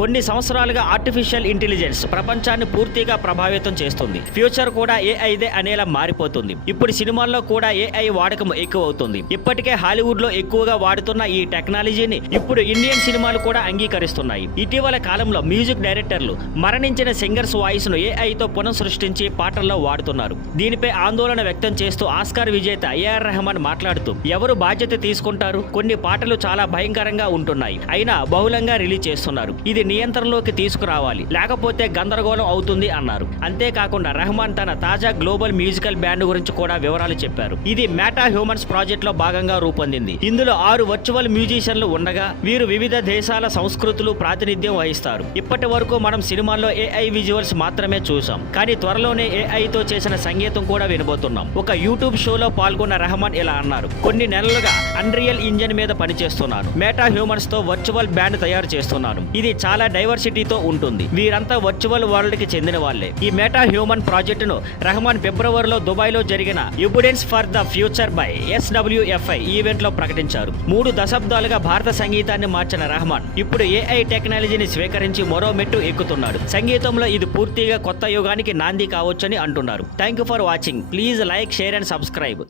కొన్ని సంవత్సరాలుగా artificial intelligence ప్రపంచాన్ని పూర్తిగా ప్రభావితం చేస్తుంది. ఫ్యూచర్ కూడా ఏఐదే అనేలా మారిపోతుంది. ఇప్పుడు సినిమాల్లో కూడా ఏఐ వాడకం ఎక్కువ అవుతుంది. ఇప్పటికే హాలీవుడ్ లో ఎక్కువగా వాడుతున్న ఈ టెక్నాలజీని ఇప్పుడు ఇండియన్ సినిమాలు కూడా అంగీకరిస్తున్నాయి. ఇటీవల కాలంలో మ్యూజిక్ డైరెక్టర్లు మరణించిన సింగర్స్ వాయిస్ ను ఏఐతో పునఃసృష్టించి పాటల్లో వాడుతున్నారు. దీనిపై ఆందోళన వ్యక్తం చేస్తూ ఆస్కార్ విజేత ఏఆర్ రెహమాన్ మాట్లాడుతూ, ఎవరు బాధ్యత తీసుకుంటారు? కొన్ని పాటలు చాలా భయంకరంగా ఉంటున్నాయి, అయినా బహుళంగా రిలీజ్ చేస్తున్నారు. ఇది నియంత్రణలోకి తీసుకురావాలి, లేకపోతే గందరగోళం అవుతుంది అన్నారు. అంతేకాకుండా రెహమాన్ తన తాజా గ్లోబల్ మ్యూజికల్ బ్యాండ్ గురించి కూడా వివరాలు చెప్పారు. ఇది మెటా హ్యూమన్స్ ప్రాజెక్ట్ లో భాగంగా రూపొందింది. ఇందులో 6 వర్చువల్ మ్యూజిషియన్లు ఉండగా వీరు వివిధ దేశాల సంస్కృతులు ప్రాతినిధ్యం వహిస్తారు. ఇప్పటి వరకు మనం సినిమాల్లో ఏఐ విజువల్స్ మాత్రమే చూసాం, కానీ త్వరలోనే ఏఐతో చేసిన సంగీతం కూడా వినబోతున్నాం. ఒక యూట్యూబ్ షోలో పాల్గొన్న రెహమాన్ ఇలా అన్నారు, కొన్ని నెలలుగా అన్రియల్ ఇంజన్ మీద పనిచేస్తున్నాను. మెటా హ్యూమన్స్ తో వర్చువల్ బ్యాండ్ తయారు చేస్తున్నాను. ఇది చాలా డైవర్సిటీతో ఉంటుంది. వీరంతా వర్చువల్ వరల్డ్ కి చెందిన వాళ్లే. ఈ మెటా హ్యూమన్ ప్రాజెక్టును రెహమాన్ ఫిబ్రవరిలో దుబాయ్ లో జరిగిన evidence for the future by SWFI event లో ప్రకటించారు. 3 దశాబ్దాలుగా భారత సంగీతాన్ని మార్చిన రెహమాన్ ఇప్పుడు ఏఐ టెక్నాలజీని స్వీకరించి మరో మెట్టు ఎక్కుతున్నాడు. సంగీతంలో ఇది పూర్తిగా కొత్త యుగానికి నాంది కావచ్చని అంటున్నారు. Thank you for watching. Please like, share and subscribe.